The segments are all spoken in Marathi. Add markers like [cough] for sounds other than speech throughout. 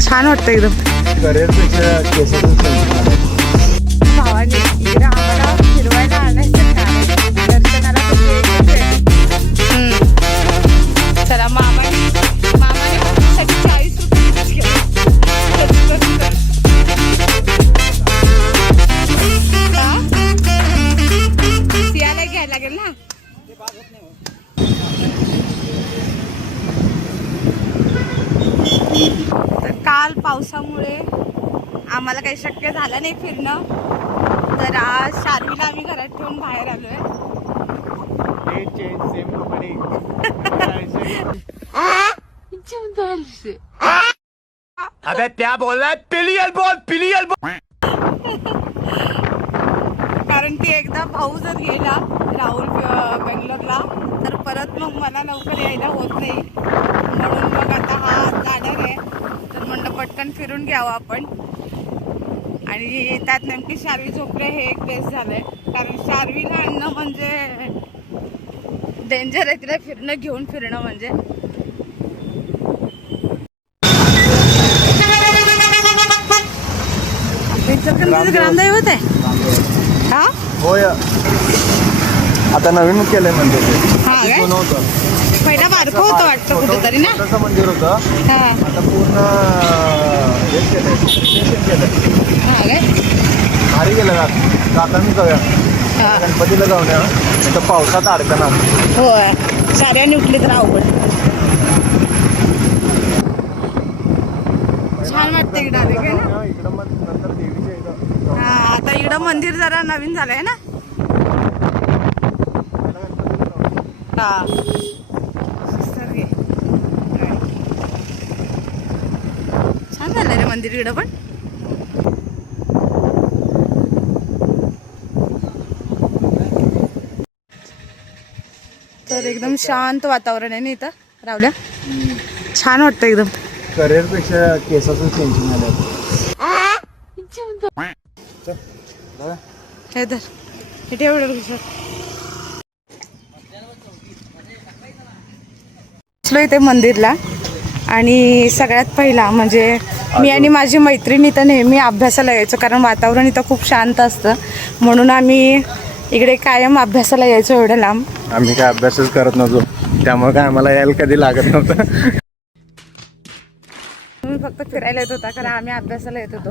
छान वाटतं एकदम. आम्हाला काही शक्य झालं नाही फिरणं. तर आज शार्वीला आम्ही घरात ठेवून बाहेर सेम कंपनी अबे क्या बोल रहा है? पिलियल बोल पिलियल बोल। कारण की एकदा भाऊ जर गेला राहुल बेंगलोरला तर परत मग मला लवकर यायला होत नाही. म्हणून मग आता हा जाणार आहे. तर म्हणलं पटकन फिरून घ्यावं आपण. आणि त्यात नेमकी शार्वी झोपडे हे एक बेस्ट झालंय. कारण शार्वीला आणणं म्हणजे डेंजर आहे तिला फिरणं घेऊन फिरणं म्हणजे. ग्रामदैवत आहे? हा? होय. आता नवीन केलंय म्हणजे पहिला बारकं होतं वाटतं कुठेतरी ना? छोटंसं मंदिर होतं. हा. आता पूर्ण हेच केलंय extension केलंय. हा काय? भारी गेलं का जाताना जाऊया. हा. गणपतीला जाऊन या. पावसात अडकणार होय. साऱ्याने उठली तर अवघड. छान वाटतं इकडं आले काय ना? इकडं मग नंतर देवीच्या इथं. हा आता इकडं मंदिर जरा नवीन झालंय ना? हा सर घे. छान झालंय रे मंदिर इकडं पण. तर एकदम शांत वातावरण आहे ना इथं. रावल्या छान वाटतं एकदम. करिअरपेक्षा केसाचं टेन्शन आलं हे तर हे ठेव एवढं सर इथे मंदिरला. आणि सगळ्यात पहिला म्हणजे मी आणि माझी मैत्रीण इथं नेहमी अभ्यासाला यायचो कारण वातावरण इथं खूप शांत असतं. म्हणून आम्ही इकडे कायम अभ्यासाला यायचो एवढं लांब. आम्ही काय अभ्यासच करत नव्हतो. त्यामुळे काय आम्हाला यायला कधी लागत नव्हतं. फक्त फिरायला येत होता कारण आम्ही अभ्यासाला येत होतो.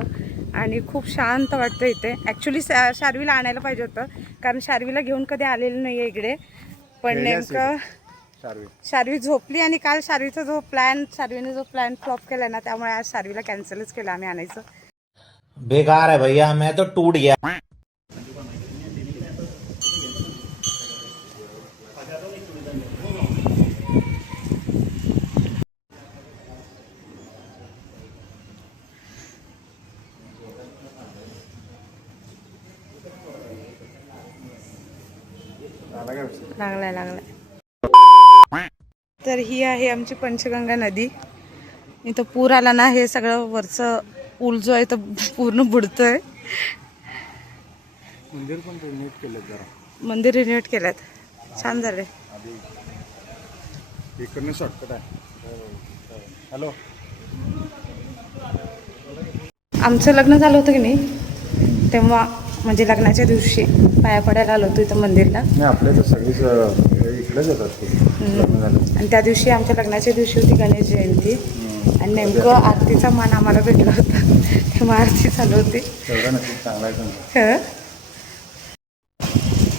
आणि खूप शांत वाटतं इथे. ॲक्च्युली शार्वीला आणायला पाहिजे होतं कारण शार्वीला घेऊन कधी आलेलं नाही आहे इकडे. पण. नेमकं शार्वी शार्वी झोपली आणि काल शार्वीचा जो प्लॅन शार्वीने जो प्लॅन फ्लॉप केला ना त्यामुळे आज शार्वीला कॅन्सलच केला आम्ही आणायचं. बेकार है भैया मैं तो टूट गया? लागलाय लागलाय. तर ही आहे आमची पंचगंगा नदी. इथं पूर आला ना हे सगळं वरचं पूल जो आहे तो पूर्ण बुडतोय. मंदिर पण नीट केलं जरा. मंदिर रिनोव्हेट केल्यात. छान झालंय. इकडनं शॉर्टकट आहे. हॅलो. आमचं लग्न झालं होतं की नाही तेव्हा म्हणजे लग्नाच्या दिवशी पाया पडायला आलो होतो इथं मंदिरला. आपल्या तर सगळीच इकडेच येतात आणि त्या दिवशी आमच्या लग्नाच्या दिवशी होती गणेश जयंती. आणि नेमकं आरतीचा मान आम्हाला भेटला होता. तेव्हा आरती चालू होती?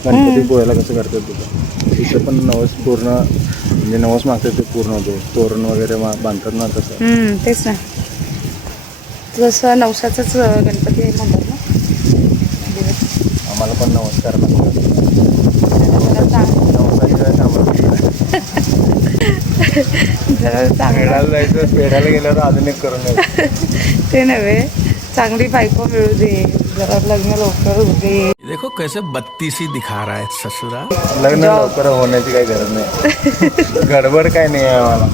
गणपती पोहायला कसं करतात तिथं? तिथं पण नवस पूर्ण म्हणजे नवस मागतात ते पूर्ण होते तोरण वगैरे बांधतात ना तसं. तेच ना. जसं नवसाचाच गणपती आहे म्हणतात ना दिवस. आम्हाला पण नवस करायला लागतात जरा चांग- नवसाची काय जरा चांगलं पेढायला जायचं पेढायला गेल्यावर अजून एक करून. ते नव्हे. चांगली बायको मिळू दे. जरा लग्न लवकर होऊ दे. देखो कैसे बत्तीसी दिखा रहा है ससुरा लग्न लवकर होण्याची काही गरज नाही. गडबड काय नाही आहे आम्हाला.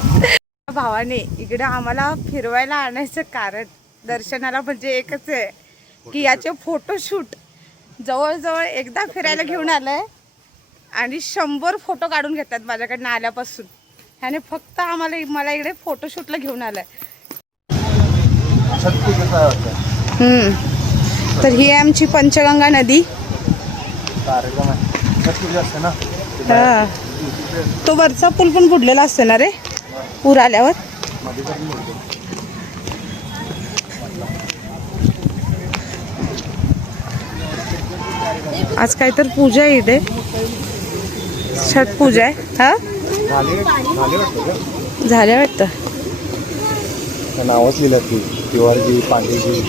भावाने इकडे आम्हाला फिरवायला आणायचं कारण दर्शनाला म्हणजे एकच आहे. की याचे फोटोशूट जवळजवळ एकदा फिरायला घेऊन आलंय. आणि शंभर फोटो काढून घेतात माझ्याकडनं आल्यापासून. ह्याने फक्त आम्हाला मला इकडे फोटोशूटला घेऊन आलाय. हम्म. तर ही आहे आमची पंचगंगा नदी. हा. तो वरचा पूल पण बुडलेला असतो ना रे? पूर आल्यावर. आज काय तर पूजा आहे इथे. छठ पूजा आहे. हा? झाल्या वाटतं. नावच लिहिलं ती तिवारजी पांडेजी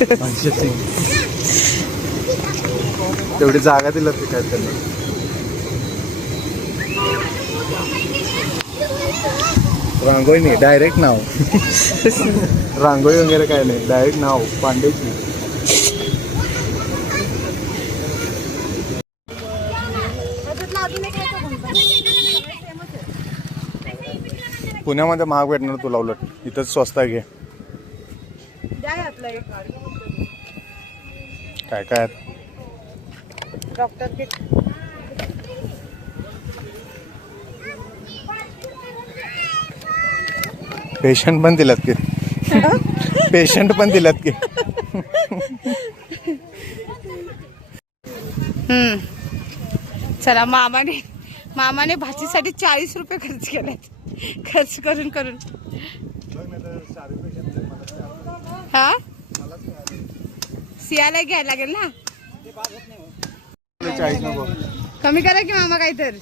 [laughs] तेवढी जागा दिलं ते काय त्यांना. रांगोळी नाही डायरेक्ट नाव. [laughs] रांगोळी वगैरे काय नाही डायरेक्ट नाव पांडेजी. पुण्यामध्ये महाग भेटणार तुला उलट इथंच स्वस्त आहे घे. काय काय? डॉक्टर पेशंट पण दिलात की. पेशंट पण दिलात की. चला मामाने मामाने भाजीसाठी चाळीस रुपये खर्च केलेत. खर्च करून करून. हा? सियाला घ्यायला लागेल ना? कमी करा की मामा काही तर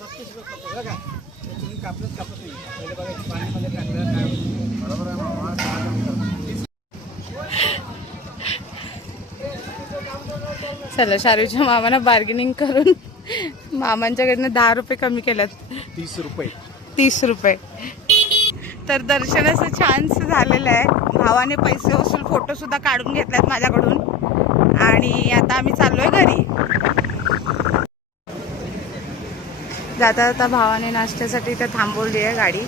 चला शारूच्या मामानं बार्गेनिंग करून मामांच्याकडनं दहा रुपये कमी केल्यात तीस रुपये. तीस रुपये. तर दर्शन असं छानसं झालेलं आहे. भावाने पैसे वसूल फोटो सुद्धा काढून घेतल्यात माझ्याकडून. आणि आता आम्ही चाललोय घरी. जाता जाता भावाने नाश्त्यासाठी इथं थांबवली आहे गाडी.